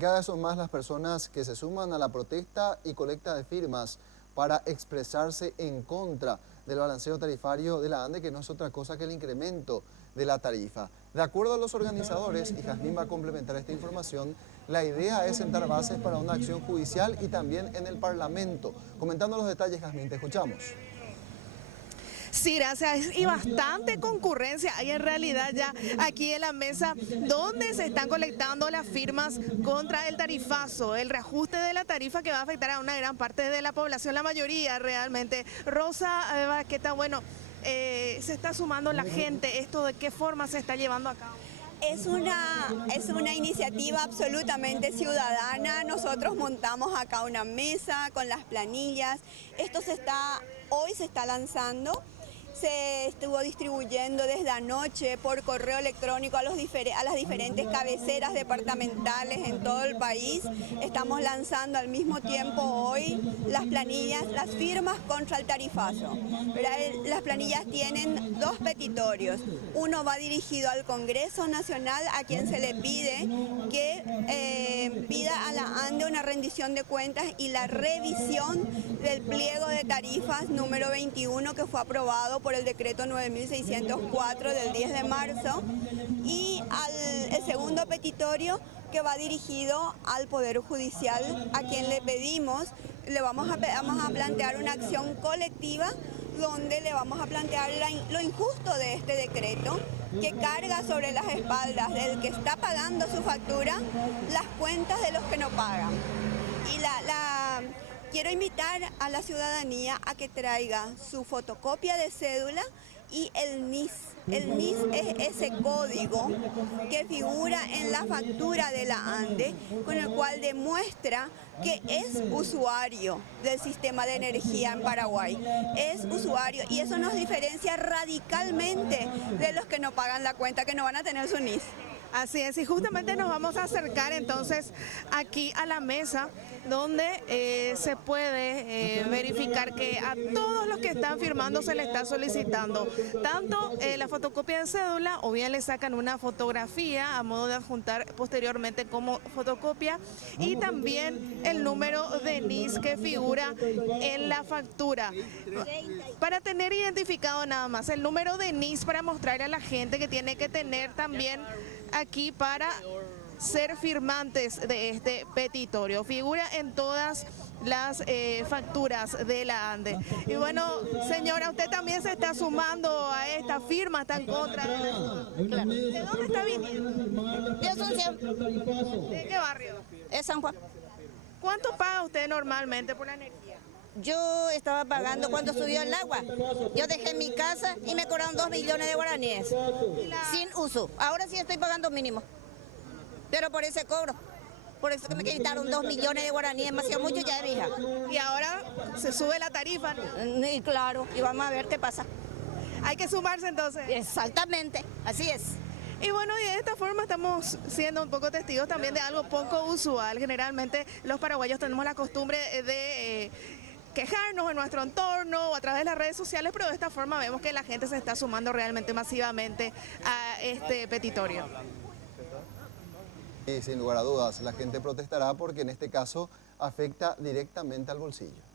cada vez son más las personas que se suman a la protesta y colecta de firmas para expresarse en contra del balanceo tarifario de la ANDE, que no es otra cosa que el incremento de la tarifa. De acuerdo a los organizadores, y Jazmín va a complementar esta información, la idea es sentar bases para una acción judicial y también en el Parlamento. Comentando los detalles, Jazmín, te escuchamos. Sí, gracias. Y bastante concurrencia hay en realidad ya aquí en la mesa donde se están colectando las firmas contra el tarifazo, el reajuste de la tarifa que va a afectar a una gran parte de la población, la mayoría realmente. Rosa Baqueta, bueno, se está sumando la gente, ¿esto de qué forma se está llevando a cabo? Es una iniciativa absolutamente ciudadana. Nosotros montamos acá una mesa con las planillas. Hoy se está lanzando. Se estuvo distribuyendo desde anoche por correo electrónico a las diferentes cabeceras departamentales en todo el país. Estamos lanzando al mismo tiempo hoy las planillas, las firmas contra el tarifazo. Las planillas tienen dos petitorios. Uno va dirigido al Congreso Nacional, a quien se le pide que pida a la ANDE una rendición de cuentas y la revisión del pliego de tarifas número 21 que fue aprobado por el decreto 9604 del 10 de marzo, y el segundo petitorio que va dirigido al Poder Judicial, a quien le pedimos, vamos a plantear una acción colectiva donde le vamos a plantear lo injusto de este decreto, que carga sobre las espaldas del que está pagando su factura las cuentas de los que no pagan. Y quiero invitar a la ciudadanía a que traiga su fotocopia de cédula y el NIS. El NIS es ese código que figura en la factura de la ANDE, con el cual demuestra que es usuario del sistema de energía en Paraguay. Es usuario, y eso nos diferencia radicalmente de los que no pagan la cuenta, que no van a tener su NIS. Así es, y justamente nos vamos a acercar entonces aquí a la mesa donde se puede verificar que a todos los que están firmando se les está solicitando tanto la fotocopia de cédula, o bien le sacan una fotografía a modo de adjuntar posteriormente como fotocopia, y también el número de NIS que figura en la factura. Para tener identificado nada más el número de NIS, para mostrarle a la gente que tiene que tener también aquí para ser firmantes de este petitorio. Figura en todas las facturas de la ANDE. Y bueno, señora, usted también se está sumando a esta firma, está en contra de esto. Claro. ¿De dónde está viniendo? De Asunción. ¿De qué barrio? Es San Juan. ¿Cuánto paga usted normalmente por la energía? Yo estaba pagando cuando subió el agua. Yo dejé mi casa y me cobraron 2 millones de guaraníes sin uso. Ahora sí estoy pagando mínimo, pero por ese cobro. Por eso que me quitaron 2 millones de guaraníes, demasiado mucho ya de hija. Y ahora se sube la tarifa, ¿no? Y claro, y vamos a ver qué pasa. Hay que sumarse entonces. Exactamente, así es. Y bueno, y de esta forma estamos siendo un poco testigos también de algo poco usual. Generalmente los paraguayos tenemos la costumbre de quejarnos en nuestro entorno o a través de las redes sociales, pero de esta forma vemos que la gente se está sumando realmente masivamente a este petitorio. Y sin lugar a dudas, la gente protestará porque en este caso afecta directamente al bolsillo.